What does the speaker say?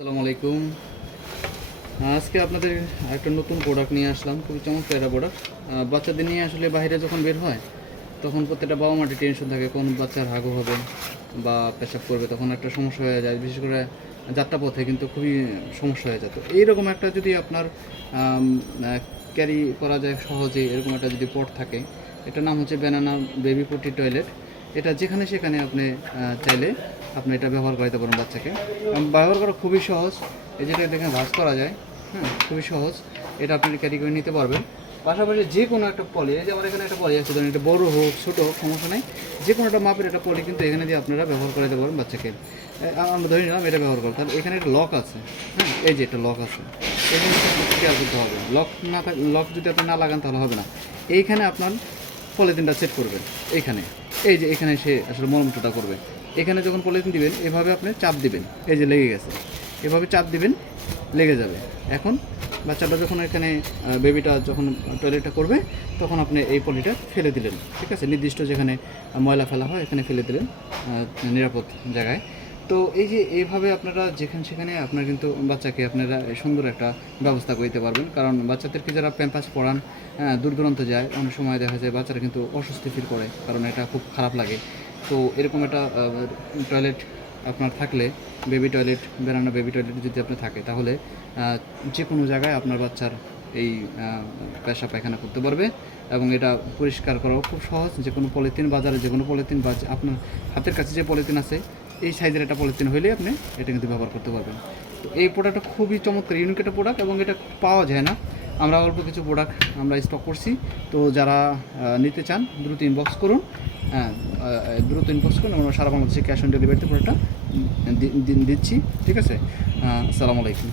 আসসালামু আলাইকুম। আজকে আপনাদের একটা নতুন প্রোডাক্ট নিয়ে আসলাম, খুবই চমৎকার একটা প্রোডাক্ট। বাচ্চাদের নিয়ে আসলে বাইরে যখন বের হয় তখন প্রত্যেকটা বাবা মাটি টেনশন থাকে কোন বাচ্চার হাগু হবে বা পেশাব করবে, তখন একটা সমস্যা হয়ে যায়। বিশেষ করে যাত্রাপথে কিন্তু খুবই সমস্যা হয়ে যেত। এইরকম একটা যদি আপনার ক্যারি করা যায় সহজে, এরকম একটা যদি পট থাকে, এটার নাম হচ্ছে ব্যানানা বেবি পটি টয়লেট। এটা যেখানে সেখানে আপনি চাইলে আপনি এটা ব্যবহার করতে পারেন বাচ্চাকে। ব্যবহার করা খুবই সহজ। এই যেটা দেখেন ভাঁজ করা যায়, হ্যাঁ, খুবই সহজ। এটা আপনি ক্যারি করে নিতে পারবেন। পাশাপাশি যে কোনো একটা পলি, এই যে আমার এখানে একটা পলি আছে, ধরুন এটা বড়ো হোক ছোটো হোক সমস্যা নেই, যে কোনো একটা মাপের একটা পলি কিন্তু এখানে দিয়ে আপনারা ব্যবহার করে দিতে পারেন বাচ্চাকে। আমরা ধরে নিলাম এটা ব্যবহার করবো, তাহলে এখানে একটা লক আছে, হ্যাঁ, এই যে একটা লক আছে, এই জিনিসটা খেয়াল করতে হবে। লক না থাকে, লক যদি আপনি না লাগান তাহলে হবে না। এইখানে আপনার পলিথিনটা সেট করবেন, এইখানে, এই যে এখানে সে আসলে মলমটা করবে। এখানে যখন পলিথিন দিবেন এভাবে আপনি চাপ দিবেন, এই যে লেগে গেছে, এভাবে চাপ দিবেন, লেগে যাবে। এখন বাচ্চাটা যখন এখানে বেবিটা যখন টয়লেটটা করবে তখন আপনি এই পলিটা ফেলে দিলেন, ঠিক আছে, নির্দিষ্ট যেখানে ময়লা ফেলা হয় এখানে ফেলে দিলেন নিরাপদ জায়গায়। তো এই যে এইভাবে আপনারা যেখানে সেখানে আপনার কিন্তু বাচ্চাকে আপনারা সুন্দর একটা ব্যবস্থা করতে পারবেন। কারণ বাচ্চাদেরকে যারা প্যাম্পাস পড়ান, দূর দূরান্ত যায়, অনেক সময় দেখা যায় বাচ্চারা কিন্তু অস্বস্তি ফিল করে, কারণ এটা খুব খারাপ লাগে। তো এরকম একটা টয়লেট আপনার থাকলে, baby toilet, banana baby toilet যদি আপনার থাকে, তাহলে যে কোনো জায়গায় আপনার বাচ্চার এই পেশা পায়খানা করতে পারবে। এবং এটা পরিষ্কার করাও খুব সহজ। যে কোনো পলিথিন, বাজারে যে কোনো পলিথিন বা আপনার হাতের কাছে যে পলিথিন আছে এই সাইজের একটা পলিথিন হইলে আপনি এটা কিন্তু ব্যবহার করতে পারবেন। তো এই প্রোডাক্টটা খুবই চমৎকার, ইউনিক একটা প্রোডাক্ট, এবং এটা পাওয়া যায় না। আমরা অল্প কিছু প্রোডাক্ট আমরা স্টক করছি। তো যারা নিতে চান দ্রুত ইনবক্স করুন, হ্যাঁ, দ্রুত ইনবক্স করুন। আমরা সারা বাংলাদেশে ক্যাশ অন ডেলিভারিতে প্রোডাক্টটা দিচ্ছি, ঠিক আছে। আসসালামু আলাইকুম।